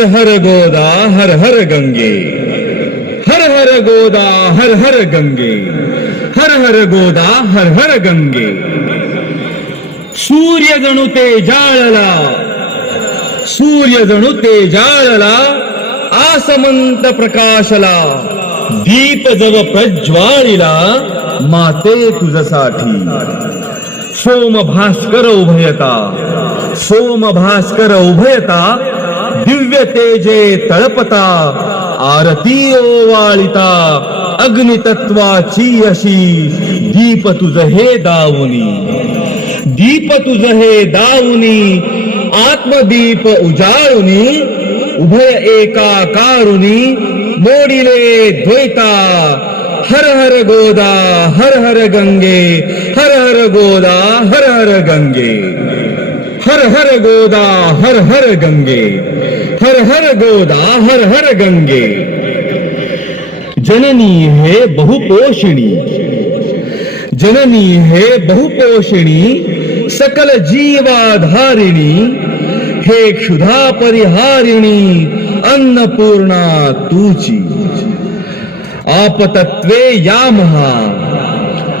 हर हर गोदा हर हर गंगे, हर हर गोदा हर हर गंगे, हर हर गोदा हर हर गंगे. सूर्य जणू ते जाळला, सूर्य जणू ते जाळला, आसमंत प्रकाशला, दीप जव प्रज्वाळिला, माते तुझसाठी. सोम भास्कर उभयता, सोम भास्कर उभयता, दिव्य तेजे तळपता, आरती ओवाळिता, अग्नितत्वाची अशी, दीप तुझ हे दावुनी, दीप तुझ हे दावुनी, आत्मदीप उजाळुनी, उभय एकाकारुनी, मोडिले द्वैता. हर हर गोदा हर हर गंगे, हर हर गोदा हर हर गंगे, हर हर गोदा हर हर गंगे, हर हर गोदा हर हर गंगे. जननी हे बहुपोषिणी, जननी हे बहुपोषिणी, सकल जीवाधारिणी, हे क्षुधा परिहारिणी, अन्नपूर्णा तूची. आपतत्वे या महा,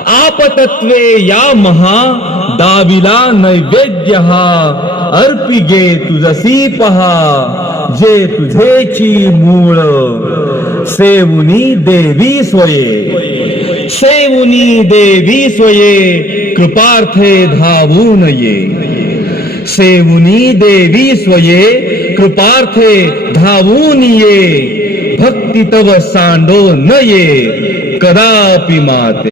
आपतत्वे या महा, दाविला नैवेद्य हा, अर्पिगे तुझसी पहा, जे तुझेची मूळ. सेवुनी देवी स्वये, सेवुनी देवी स्वये, कृपार्थे धावून ये. सेवुनी देवी स्वये, कृपार्थे धावून ये. भक्ती तव सांडो न ये, कदापि माते.